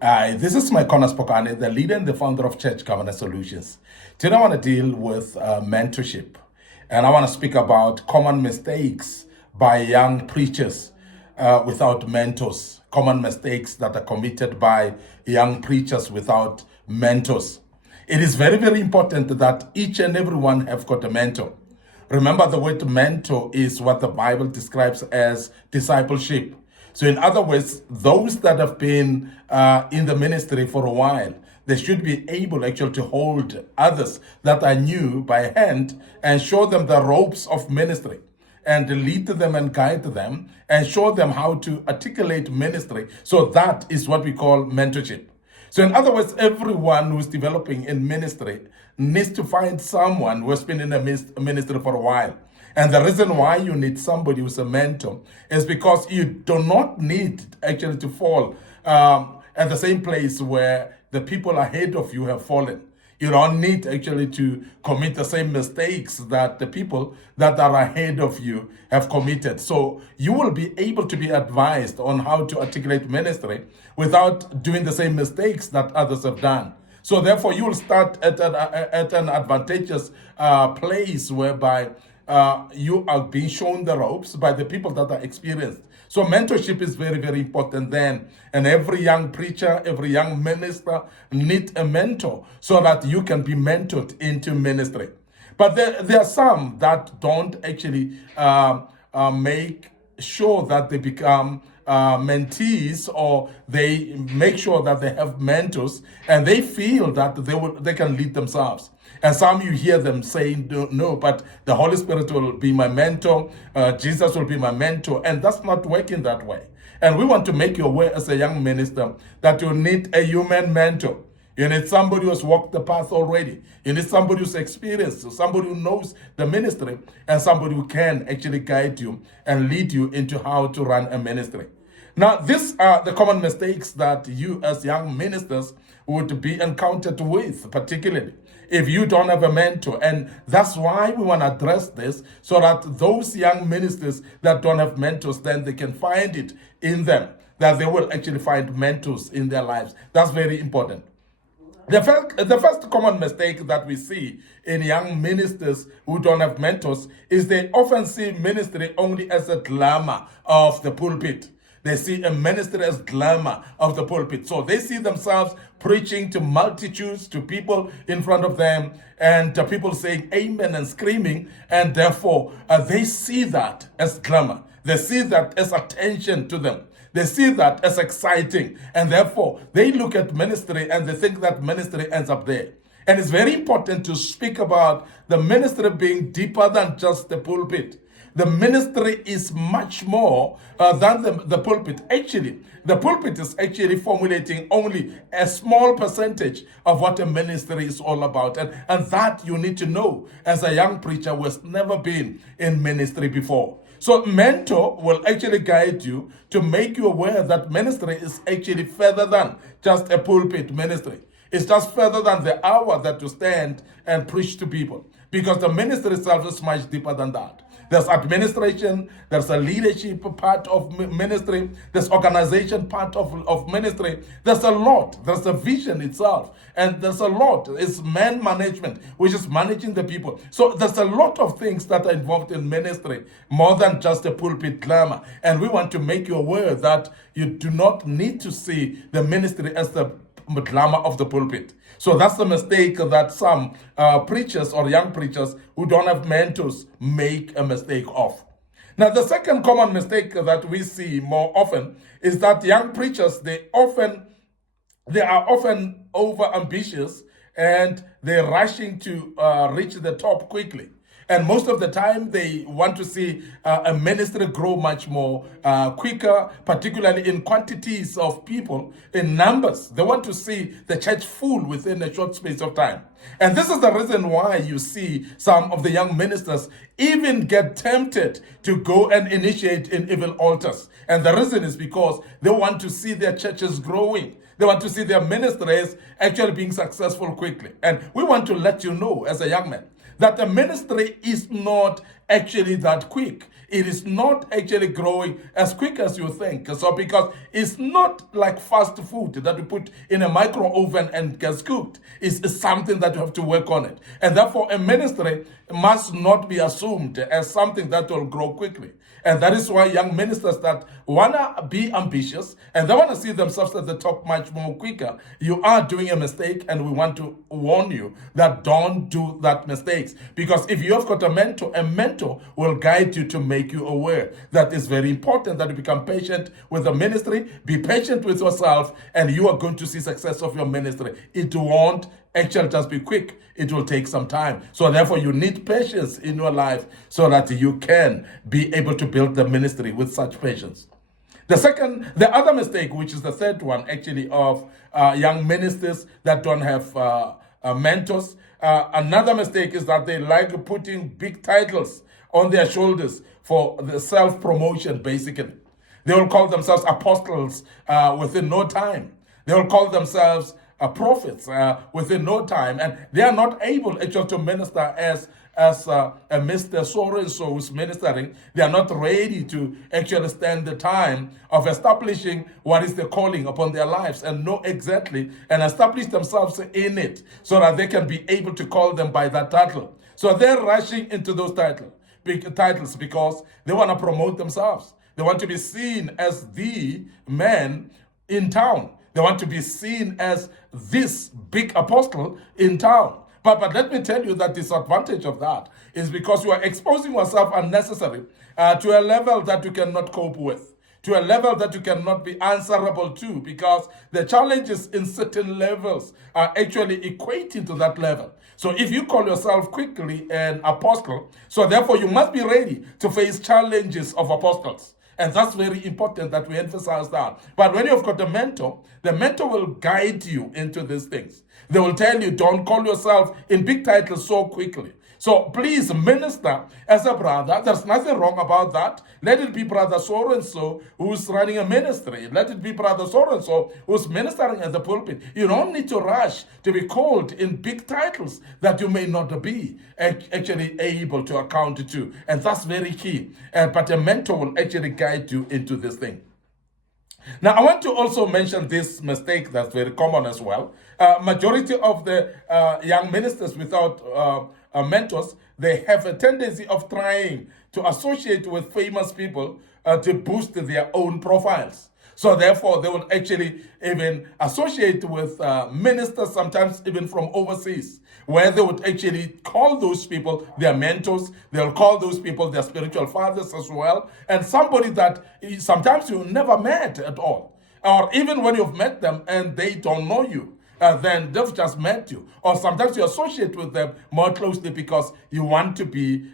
This is Micornus Phokane, the leader and the founder of Church Governance Solutions. Today I want to deal with mentorship, and I want to speak about common mistakes by young preachers without mentors, common mistakes that are committed by young preachers without mentors. It is very, very important that each and everyone have got a mentor. Remember, the word mentor is what the Bible describes as discipleship. So, in other words, those that have been in the ministry for a while, they should be able actually to hold others that are new by hand and show them the ropes of ministry and lead them and guide them and show them how to articulate ministry. So that is what we call mentorship. So, in other words, everyone who's developing in ministry needs to find someone who has been in a ministry for a while. And the reason why you need somebody who's a mentor is because you do not need actually to fall at the same place where the people ahead of you have fallen. You don't need actually to commit the same mistakes that the people that are ahead of you have committed. So you will be able to be advised on how to articulate ministry without doing the same mistakes that others have done. So therefore, you will start at an advantageous place whereby you are being shown the ropes by the people that are experienced. So mentorship is very, very important then. And every young preacher, every young minister need a mentor so that you can be mentored into ministry. But there are some that don't actually make sure that they become mentees, or they make sure that they have mentors and they feel that they can lead themselves. And some you hear them saying, no, but the Holy Spirit will be my mentor, Jesus will be my mentor, and that's not working that way. And we want to make you aware as a young minister that you need a human mentor. You need somebody who's walked the path already. You need somebody who's experienced, somebody who knows the ministry, and somebody who can actually guide you and lead you into how to run a ministry. Now, these are the common mistakes that you as young ministers would be encountered with, particularly if you don't have a mentor. And that's why we want to address this, so that those young ministers that don't have mentors, then they can find it in them, that they will actually find mentors in their lives. That's very important. The first common mistake that we see in young ministers who don't have mentors is they often see ministry only as a glamour of the pulpit. They see a ministry as glamour of the pulpit. So they see themselves preaching to multitudes, to people in front of them, and people saying amen and screaming, and therefore they see that as glamour. They see that as attention to them. They see that as exciting, and therefore they look at ministry and they think that ministry ends up there. And it's very important to speak about the ministry being deeper than just the pulpit. The ministry is much more than the pulpit. Actually, the pulpit is actually formulating only a small percentage of what a ministry is all about. And that you need to know as a young preacher who has never been in ministry before. So mentor will actually guide you to make you aware that ministry is actually further than just a pulpit ministry. It's just further than the hour that you stand and preach to people, because the ministry itself is much deeper than that. There's administration, there's a leadership part of ministry, there's organization part of ministry. There's a lot, there's a vision itself, and there's a lot. It's man management, which is managing the people. So there's a lot of things that are involved in ministry, more than just a pulpit glamour. And we want to make you aware that you do not need to see the ministry as the glamour of the pulpit. So that's the mistake that some preachers or young preachers who don't have mentors make a mistake of. Now, the second common mistake that we see more often is that young preachers, they are often over ambitious, and they're rushing to reach the top quickly. And most of the time, they want to see a ministry grow much more quicker, particularly in quantities of people, in numbers. They want to see the church full within a short space of time. And this is the reason why you see some of the young ministers even get tempted to go and initiate in evil altars. And the reason is because they want to see their churches growing. They want to see their ministries actually being successful quickly. And we want to let you know, as a young man, that the ministry is not actually that quick. it is not actually growing as quick as you think. So because it's not like fast food that you put in a micro oven and gets cooked. It's something that you have to work on it. And therefore a ministry must not be assumed as something that will grow quickly. And that is why young ministers that want to be ambitious and they want to see themselves at the top much more quicker, you are doing a mistake, and we want to warn you that don't do that mistakes. Because if you have got a mentor will guide you to make you aware. That is very important, that you become patient with the ministry, be patient with yourself, and you are going to see success of your ministry. It won't actually just be quick. It will take some time. So therefore you need patience in your life so that you can be able to build the ministry with such patience. The other mistake, which is the third one actually, of young ministers that don't have mentors. Another mistake is that they like putting big titles on their shoulders for the self-promotion, basically. They will call themselves apostles within no time. They will call themselves prophets within no time, and they are not able actually to minister as a Mr. So-and-so who's ministering. They are not ready to actually stand the time of establishing what is the calling upon their lives and know exactly and establish themselves in it so that they can be able to call them by that title. So they're rushing into those big titles because they want to promote themselves. They want to be seen as the man in town. They want to be seen as this big apostle in town. But let me tell you that the disadvantage of that is because you are exposing yourself unnecessarily to a level that you cannot cope with, to a level that you cannot be answerable to, because the challenges in certain levels are actually equating to that level. So if you call yourself quickly an apostle, so therefore you must be ready to face challenges of apostles. And that's very important that we emphasize that. But when you've got a mentor, the mentor will guide you into these things. They will tell you, don't call yourself in big titles so quickly. So please minister as a brother. There's nothing wrong about that. Let it be brother so-and-so who's running a ministry. Let it be brother so-and-so who's ministering at the pulpit. You don't need to rush to be called in big titles that you may not be actually able to account to. And that's very key. But a mentor will actually guide you into this thing. Now, I want to also mention this mistake that's very common as well. Majority of the young ministers without mentors, they have a tendency of trying to associate with famous people to boost their own profiles. So therefore, they will actually even associate with ministers, sometimes even from overseas, where they would actually call those people their mentors. They'll call those people their spiritual fathers as well. And somebody that sometimes you never met at all. Or even when you've met them and they don't know you, then they've just met you. Or sometimes you associate with them more closely because you want to be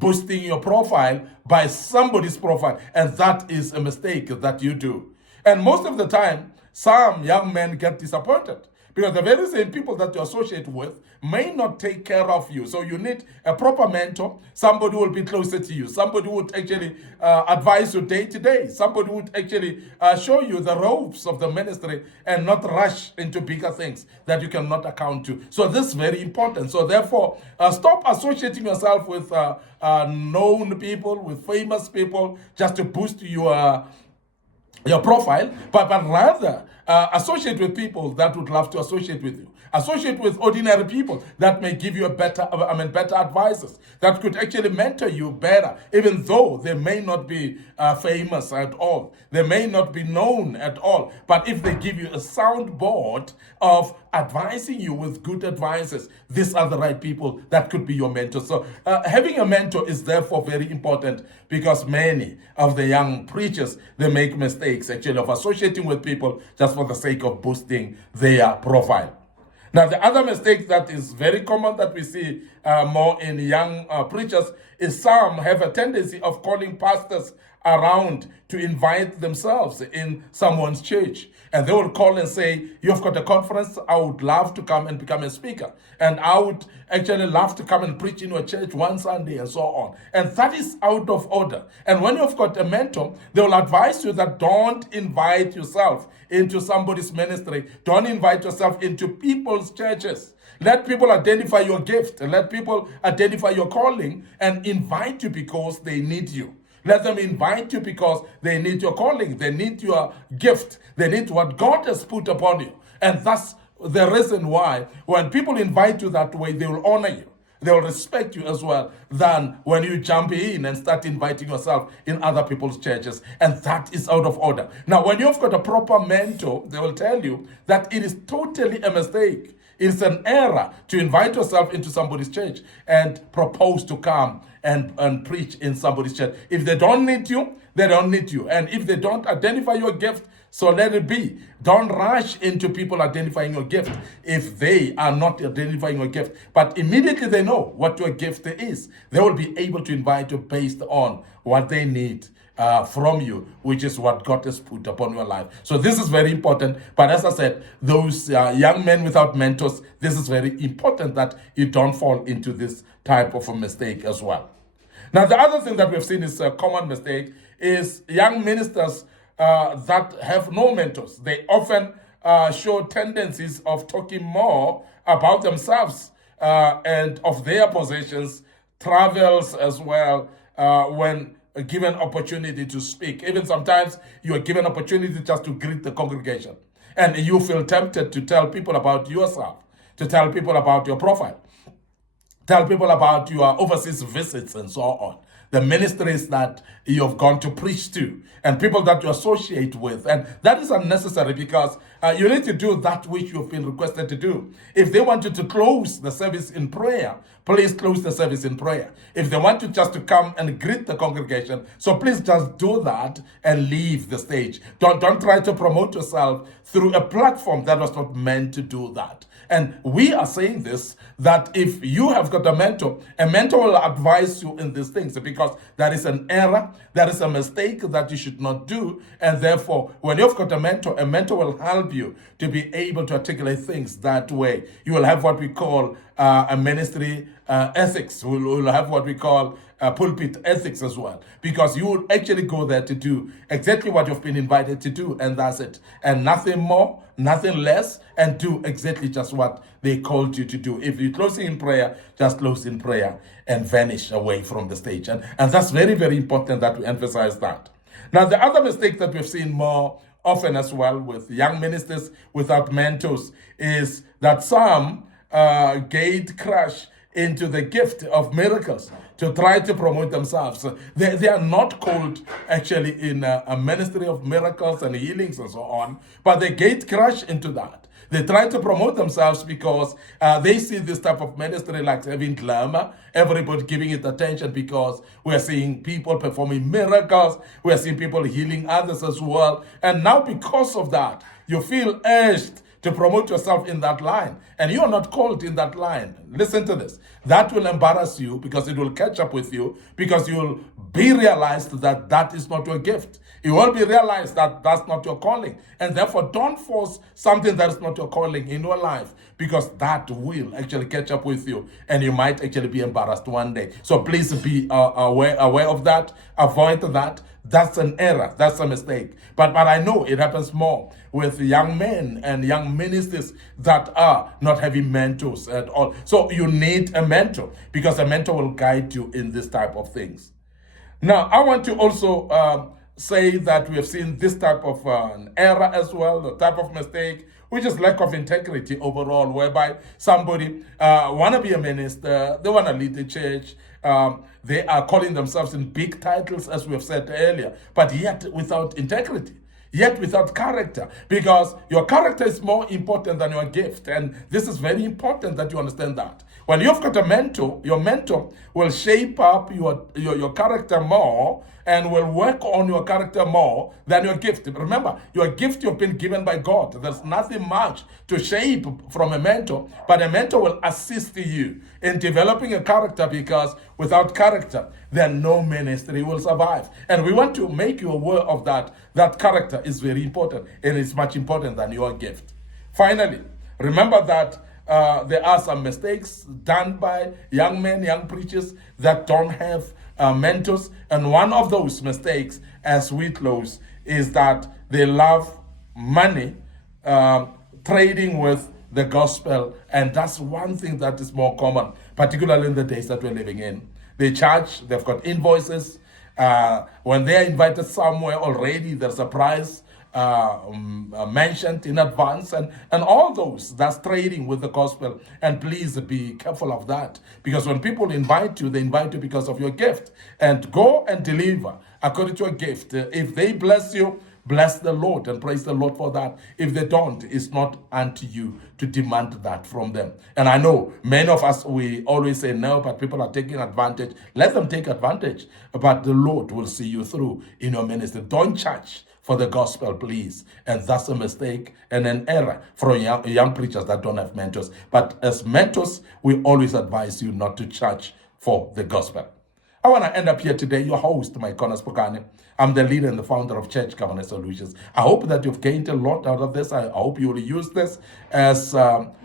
boosting your profile by somebody's profile. And that is a mistake that you do. And most of the time, some young men get disappointed because the very same people that you associate with may not take care of you. So you need a proper mentor, somebody who will be closer to you, somebody who would actually advise you day to day, somebody who would actually show you the ropes of the ministry and not rush into bigger things that you cannot account to. So this is very important. So therefore, stop associating yourself with known people, with famous people, just to boost your profile, but rather associate with people that would love to associate with you. Associate with ordinary people that may give you better advices, that could actually mentor you better, even though they may not be famous at all. They may not be known at all. But if they give you a soundboard of advising you with good advices, these are the right people that could be your mentors. So having a mentor is therefore very important, because many of the young preachers, they make mistakes actually of associating with people just for the sake of boosting their profile. Now, the other mistake that is very common that we see more in young preachers is some have a tendency of calling pastors around to invite themselves in someone's church. And they will call and say, you've got a conference, I would love to come and become a speaker. And I would actually love to come and preach in your church one Sunday and so on. And that is out of order. And when you've got a mentor, they will advise you that don't invite yourself into somebody's ministry. Don't invite yourself into people's churches. Let people identify your gift. Let people identify your calling and invite you because they need you. Let them invite you because they need your calling. They need your gift. They need what God has put upon you. And that's the reason why when people invite you that way, they will honor you. They will respect you as well than when you jump in and start inviting yourself in other people's churches. And that is out of order. Now, when you've got a proper mentor, they will tell you that it is totally a mistake. It's an error to invite yourself into somebody's church and propose to come and preach in somebody's church. If they don't need you, they don't need you. And if they don't identify your gift, so let it be. Don't rush into people identifying your gift if they are not identifying your gift. But immediately they know what your gift is, they will be able to invite you based on what they need from you, which is what God has put upon your life. So this is very important. But as I said, those young men without mentors, this is very important that you don't fall into this type of a mistake as well. Now, the other thing that we've seen is a common mistake is young ministers that have no mentors. They often show tendencies of talking more about themselves and of their possessions, travels as well, when given opportunity to speak. Even sometimes you are given opportunity just to greet the congregation, and you feel tempted to tell people about yourself, to tell people about your profile, tell people about your overseas visits and so on, the ministries that you've gone to preach to, and people that you associate with. And that is unnecessary because you need to do that which you've been requested to do. If they want you to close the service in prayer, please close the service in prayer. If they want you just to come and greet the congregation, so please just do that and leave the stage. Don't try to promote yourself through a platform that was not meant to do that. And we are saying this, that if you have got a mentor will advise you in these things, because that is an error, that is a mistake that you should not do. And therefore, when you've got a mentor will help you to be able to articulate things that way. You will have what we call a ministry ethics. We'll have what we call pulpit ethics as well, because you will actually go there to do exactly what you've been invited to do, and that's it, and nothing more, nothing less, and do exactly just what they called you to do. If you're closing in prayer, just close in prayer and vanish away from the stage. And that's very, very important that we emphasize that. Now, the other mistake that we've seen more often as well with young ministers without mentors is that some gate crash into the gift of miracles to try to promote themselves. They are not called actually in a ministry of miracles and healings and so on, but they gate crash into that. They try to promote themselves because they see this type of ministry like having glamour, everybody giving it attention, because we're seeing people performing miracles, we're seeing people healing others as well. And now because of that, you feel urged to promote yourself in that line, and you are not called in that line. Listen to this. That will embarrass you, because it will catch up with you, because you will be realized that that is not your gift. You will be realized that that's not your calling, and therefore don't force something that is not your calling in your life, because that will actually catch up with you, and you might actually be embarrassed one day. So please be aware of that. Avoid that. That's an error. That's a mistake. But I know it happens more with young men and young ministers that are not having mentors at all. So you need a mentor, because a mentor will guide you in this type of things. Now, I want to also say that we have seen this type of an error as well, the type of mistake, which is lack of integrity overall, whereby somebody want to be a minister, they want to lead the church, they are calling themselves in big titles, as we have said earlier, but yet without integrity, yet without character, because your character is more important than your gift. And this is very important that you understand that. When you've got a mentor, your mentor will shape up your character more and will work on your character more than your gift. Remember, your gift you've been given by God. There's nothing much to shape from a mentor, but a mentor will assist you in developing a character, because without character, then no ministry will survive. And we want to make you aware of that. That character is very important, and it's much important than your gift. Finally, remember that there are some mistakes done by young men, young preachers that don't have mentors. And one of those mistakes, as we close, is that they love money trading with the gospel, and that's one thing that is more common, particularly in the days that we're living in. They charge, they've got invoices. When they are invited somewhere already, there's a price mentioned in advance, and all those, that's trading with the gospel. And please be careful of that, because when people invite you, they invite you because of your gift, and go and deliver according to your gift. If they bless you, bless the Lord and praise the Lord for that. If they don't, it's not unto you to demand that from them. And I know many of us, we always say no, but people are taking advantage. Let them take advantage, but the Lord will see you through in your ministry. Don't charge for the gospel, please. And that's a mistake and an error for young preachers that don't have mentors. But as mentors, we always advise you not to charge for the gospel. I want to end up here today, your host, Micornus Phokane. I'm the leader and the founder of Church Governance Solutions. I hope that you've gained a lot out of this. I hope you will use this as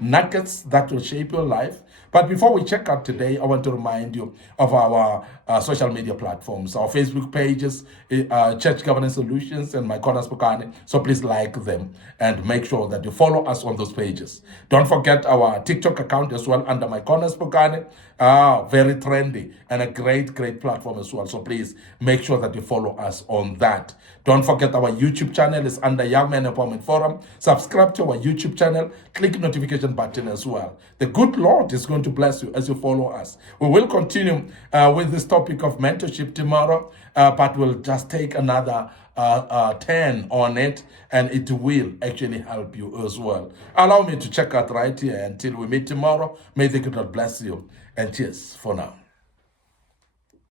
nuggets that will shape your life. But before we check out today, I want to remind you of our social media platforms, our Facebook pages, Church Governance Solutions and Micornus Phokane. So please like them and make sure that you follow us on those pages. Don't forget our TikTok account as well under Micornus Phokane. Very trendy and a great platform as well. So please make sure that you follow us on that. Don't forget our YouTube channel is under Young Men Empowerment Forum. Subscribe to our YouTube channel. Click notification button as well. The good Lord is going to bless you as you follow us. We will continue with this topic of mentorship tomorrow, but we'll just take another 10 on it, and it will actually help you as well. Allow me to check out right here until we meet tomorrow. May the good Lord bless you, and cheers for now.